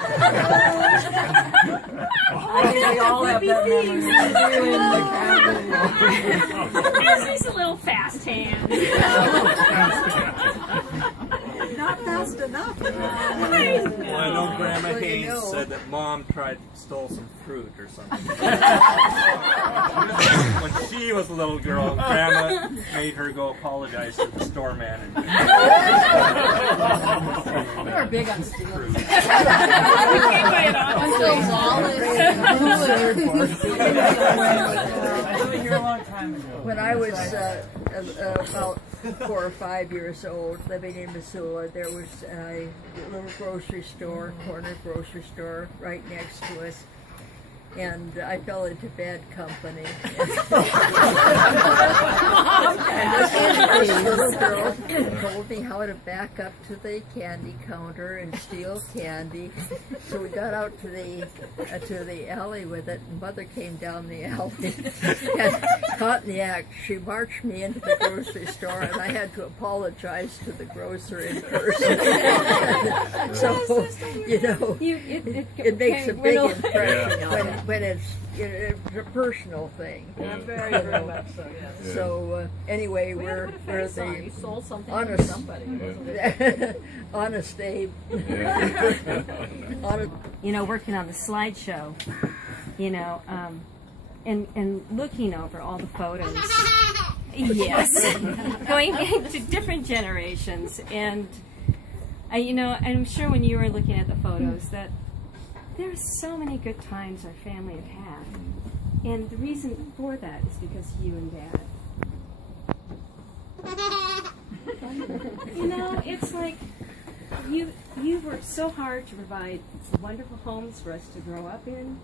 I think we all have that memory. He's a little fast hand. Not fast enough. Well, I know Grandma Haynes said that Mom stole some fruit or something. When she was a little girl, Grandma made her go apologize to the store manager. We were big on stealing. When I was about 4 or 5 years old, living in Missoula, there was a little grocery store, corner grocery store, right next to us. And I fell into bad company. And this little girl told me how to back up to the candy counter and steal candy. So we got out to the alley with it, and Mother came down the alley and caught in the act. She marched me into the grocery store, and I had to apologize to the grocer in person. So, you know, it makes a big impression when it's a personal thing. Very, very much so. Yeah. So anyway, we're the you sold something honest, to somebody. honest Abe. You know, working on the slideshow, you know, and looking over all the photos. Yes, going into different generations, and you know, I'm sure when you were looking at the photos that there are so many good times our family have had, and the reason for that is because you and Dad. You know, it's like you worked so hard to provide wonderful homes for us to grow up in,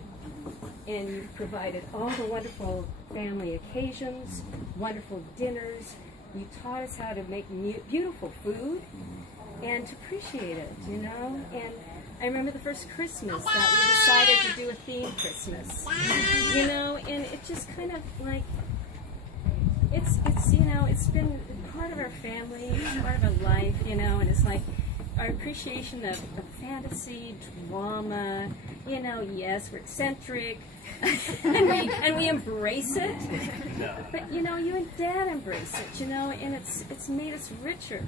and you've provided all the wonderful family occasions, wonderful dinners. You taught us how to make beautiful food and to appreciate it, you know. And I remember the first Christmas that we decided to do a themed Christmas, you know, and it just kind of like, it's you know, it's been part of our family, it's part of our life, you know, and it's like our appreciation of fantasy, drama, you know, yes, we're eccentric, and we embrace it, but you know, you and Dad embrace it, you know, and it's made us richer.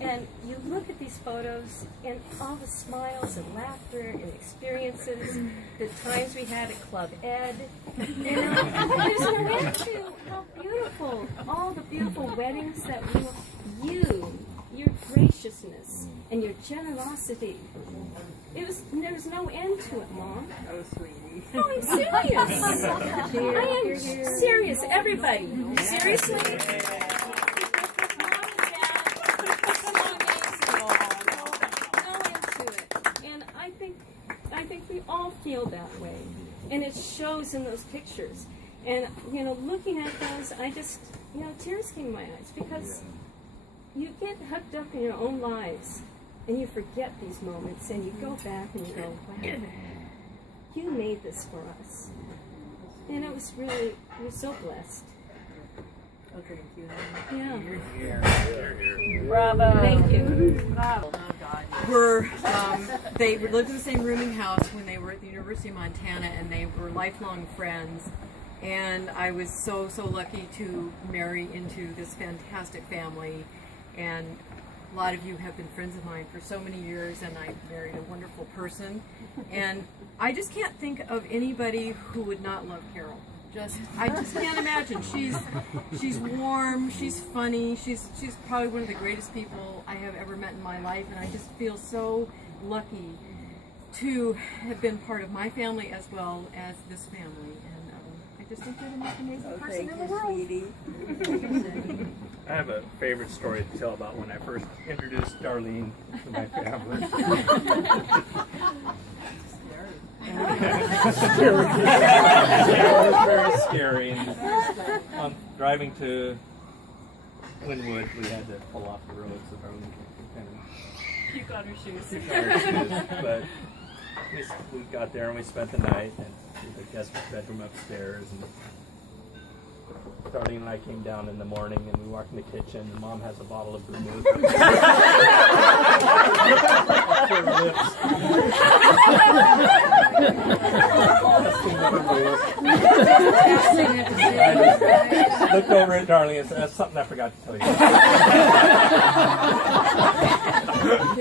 And you look at these photos and all the smiles and laughter and experiences, the times we had at Club Ed, you know, there's no end to how beautiful, all the beautiful weddings that your graciousness and your generosity. There was no end to it, Mom. Oh, sweetie. No, I'm serious. I am serious. Everybody, seriously. I think we all feel that way, and it shows in those pictures. And you know, looking at those, I just, you know, tears came to my eyes, because you get hooked up in your own lives, and you forget these moments, and you go back and you go, wow, you made this for us, and it was really, we're so blessed. Oh, thank you. Yeah. Here. Bravo. Thank you. Bravo. They lived in the same rooming house when they were at the University of Montana, and they were lifelong friends. And I was so lucky to marry into this fantastic family. And a lot of you have been friends of mine for so many years, and I married a wonderful person. And I just can't think of anybody who would not love Carol. I just can't imagine. She's warm, she's funny, she's probably one of the greatest people I have ever met in my life, and I just feel so lucky to have been part of my family as well as this family. And I just think you're the most amazing person in the world. Sweetie. I have a favorite story to tell about when I first introduced Darlene to my family. It was very scary. And on driving to Linwood, we had to pull off the road, so Darlene kind of You got her shoes. but we got there and we spent the night, and the guest bedroom upstairs, and Darlene and I came down in the morning, and we walked in the kitchen, and Mom has a bottle of vermouth. Her lips. Looked over at Darlene and said, "That's something I forgot to tell you."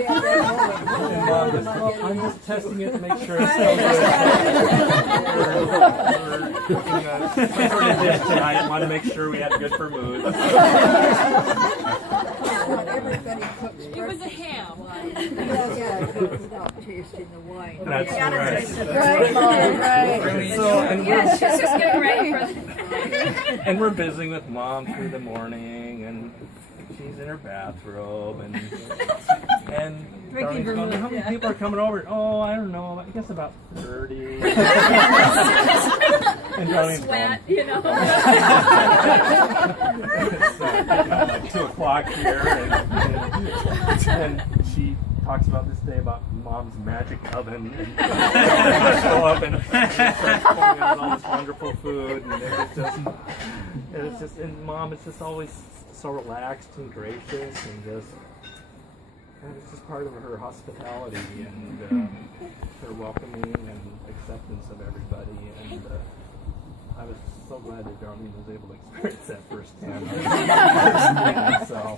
And Mom just, "Well, I'm just testing it to make sure it's still good." We're cooking some sort of dish tonight. Want to make sure we had good vermouth. Everybody cooks It was a ham. yeah, without tasting the wine. That's right. Right. So, and Yes, she's just getting ready for and we're visiting with Mom through the morning, and she's in her bathrobe, and Drinking Darlene's going, vermouth, "How many yeah. people are coming over?" "Oh, I don't know. I guess about 30." And Darlene's sweat, you know. It's like 2 o'clock here, and she talks about this day about Mom's magic oven, and show up and starts pouring out all this wonderful food, and and Mom is just always so relaxed and gracious, and it's just part of her hospitality and her welcoming and acceptance of everybody, and I was so glad that Darlene was able to experience that firsthand. So,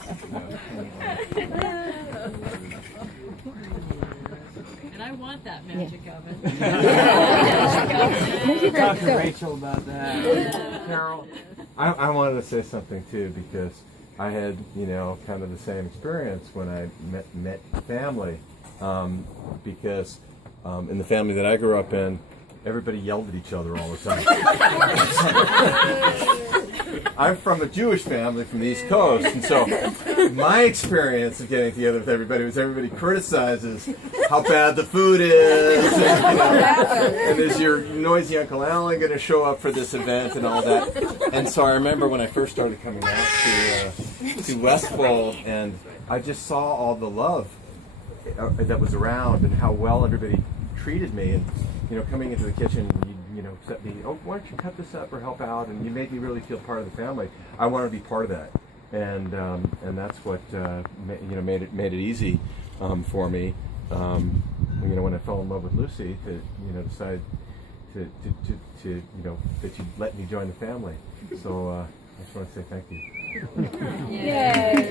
And I want that magic oven. Talk to Rachel about that. Carol, I wanted to say something too, because I had, kind of the same experience when I met family, because in the family that I grew up in, everybody yelled at each other all the time. I'm from a Jewish family from the East Coast, and so my experience of getting together with everybody was everybody criticizes how bad the food is, and is your noisy Uncle Alan going to show up for this event and all that. And so I remember when I first started coming out to Westfold, and I just saw all the love that was around and how well everybody treated me, and coming into the kitchen, you set me, "Oh, why don't you cut this up or help out?" And you made me really feel part of the family. I wanted to be part of that, and that's what made it easy for me. When I fell in love with Lucy, to decide to that you let me join the family. So I just want to say thank you. Yay!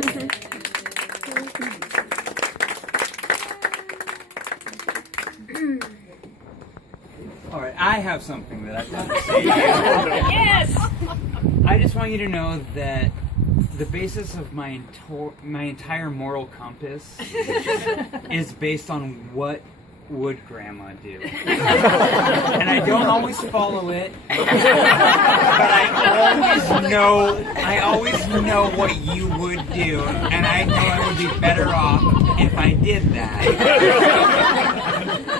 All right, I have something that I'd like to say. Yes! I just want you to know that the basis of my entire moral compass is based on what would Grandma do. And I don't always follow it, but I always know what you would do, and I know I would be better off if I did that.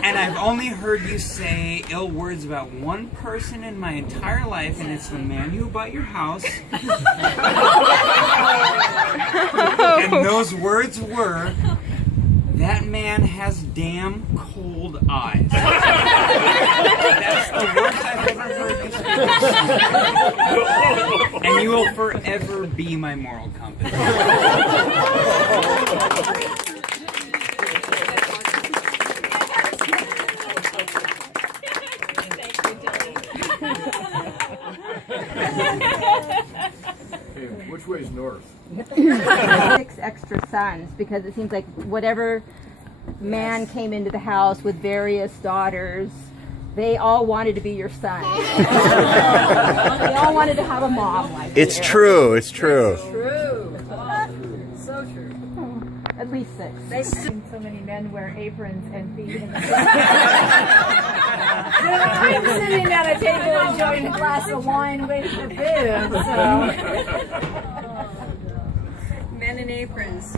And I've only heard you say ill words about one person in my entire life, and it's the man who bought your house. And those words were, "That man has damn cold eyes." That's the worst I've ever heard you say. And you will forever be my moral compass. Which way is north? 6 extra sons, because it seems like whatever man came into the house with various daughters, they all wanted to be your son. They all wanted to have a mom like It's you. true. It's true. True. So true. At least 6. So many men wear aprons and feed in the I'm sitting at a table enjoying a glass of wine waiting for food, so. Men in aprons.